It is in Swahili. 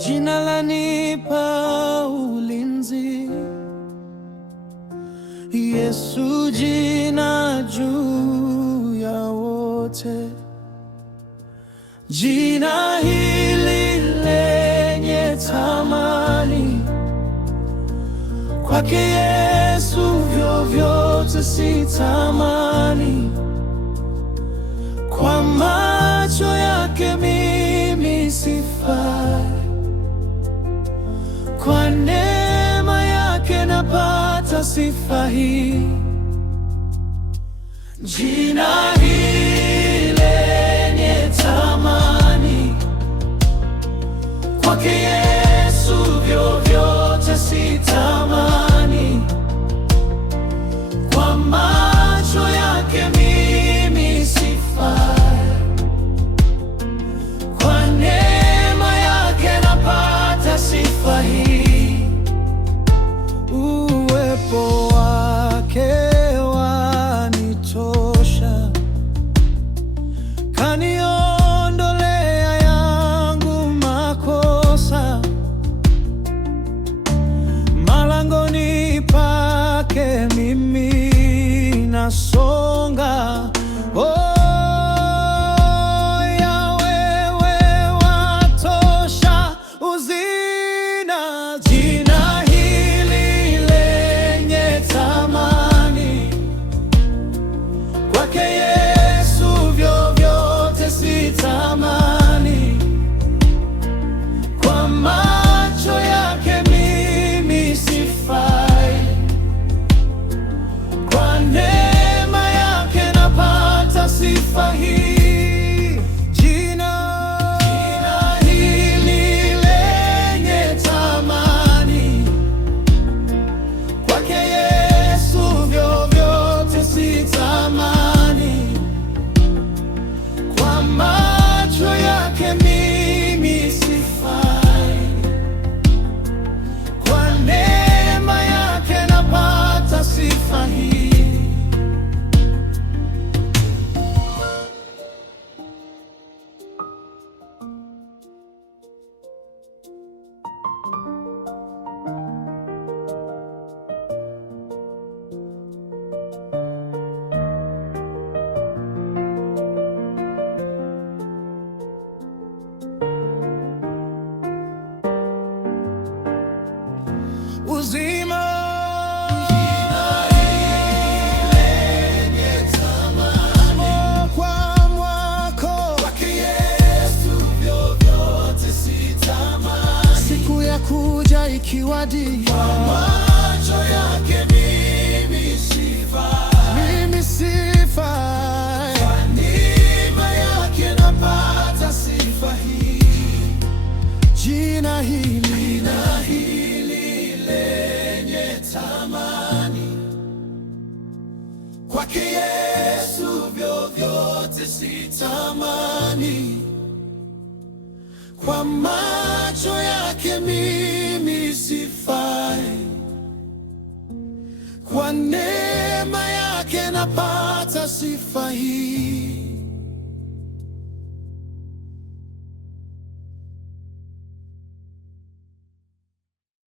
Jina lanipa ulinzi, Yesu, jina juu ya wote. Jina hili lenye thamani, kwake Yesu vyovyote sitamani. Kwa macho yake mimi sifai, kwa neema yake napata sifa hii. Jina hili lenye thamani, kwake Yesu vyovyote sitamani. Kwa macho yake mimi sifai, kwa neema yake napata sifa hii. Uwepo wake wanitosha, kaniondolea yangu makosa. Malangoni pake mimi nasonga. Jina hili lenye thamani, kwake Yesu vyovyote sitamani. Kwa macho yake mimi sifai, kwa neema yake napata sifa hii. Uzima, jina lenye thamani, kwa mwako, kwake Yesu vyovyote sitamani. Siku ya kuja ikiwadia, kwa macho yake mimi sifai, kwa neema yake napata sifa hii. Jina hili thamani, kwake Yesu vyovyote sitamani. Kwa macho yake mimi sifai, kwa neema yake napata sifa hii.